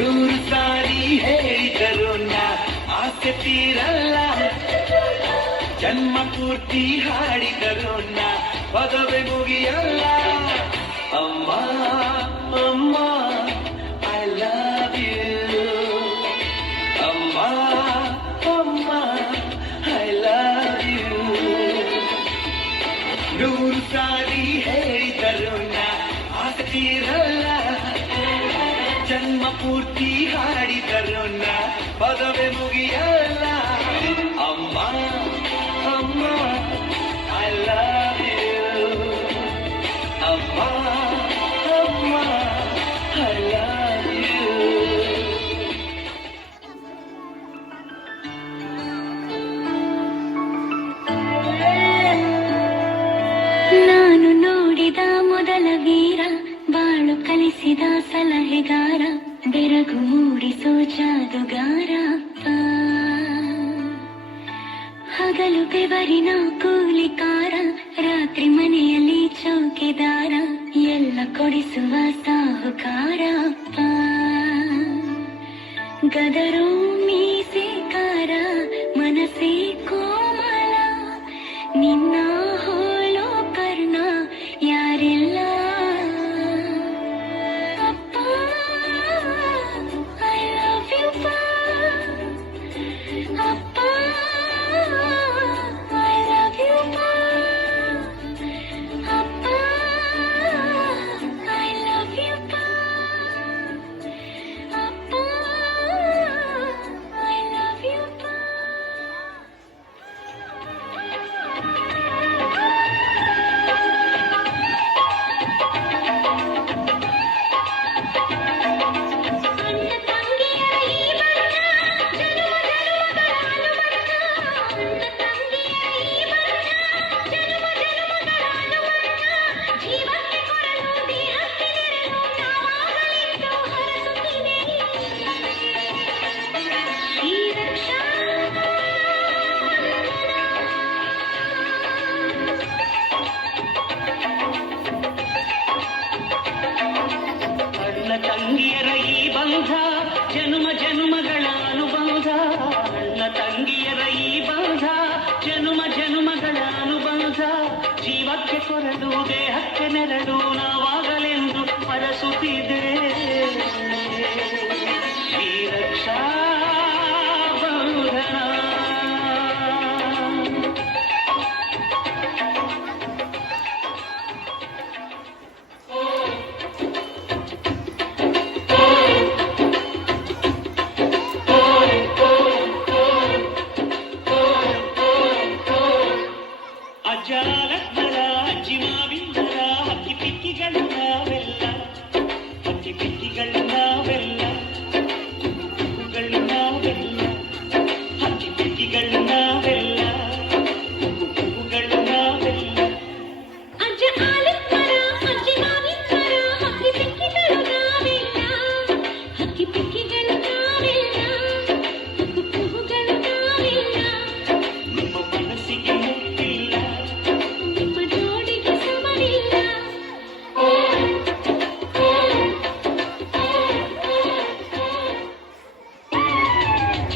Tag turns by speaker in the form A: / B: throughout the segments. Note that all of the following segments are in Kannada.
A: ನೂರು ಸಾರಿ ಹೇಳಿದರು ನಾ ಆಸೆ ತೀರಲ್ಲ ಜನ್ಮ ಪೂರ್ತಿ ಹಾಡಿದರು ನಾ ಪದವೆ ಮುಗಿಯಲ್ಲ ಅಮ್ಮ ಅಮ್ಮ ಐ ಲವ್ ಯು ಅಮ್ಮ ಅಮ್ಮ ಐ ಲವ್ ಯು ನೂರು ಸಾರಿ ಹೇಳಿದರು ನಾ ಆಸೆ ತೀರಲ್ಲ ಜನ್ಮ ಪೂರ್ತಿ ಹಾಡಿದರು ಪದವೆ ಮುಗಿಯಲ್ಲ. ಅಮ್ಮ ಅಮ್ಮ.
B: ಸಲಹೆಗಾರ ಬೆರಗು ಮೂಡಿಸೋ ಜಾದುಗಾರ. ಹಗಲು ಬೆವರಿನ ಕೂಲಿಕಾರ ರಾತ್ರಿ ಮನೆಯಲ್ಲಿ ಚೌಕಿದಾರ ಎಲ್ಲ ಕೊಡಿಸುವ ಸಾಹುಕಾರ. ಗದರೋ ತಂಗಿಯರ ಈ ಬಂಧ ಜನುಮ ಜನುಮಗಳ ಅನುಬಂಧ ಅಣ್ಣ ತಂಗಿಯರ ಈ ಬಂಧ ಜನುಮ ಜನುಮಗಳ ಅನುಬಂಧ ಜೀವಕ್ಕೆ ಕೊರಲು ದೇಹಕ್ಕೆ ನೆರಳು
C: ನಾವಾಗಲೆಂದು ನಾವೆಲ್ಲ ಪಿಕ್ಕಿಗಳು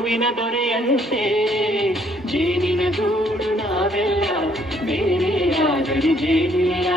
C: ನಗುವಿನ ದೊರೆಯಂತೆ ಜೇನಿನ ಗೂಡು ನಾವೆಲ್ಲ ಬೇರೆಯಾದರೆ ಜೇನಿಯ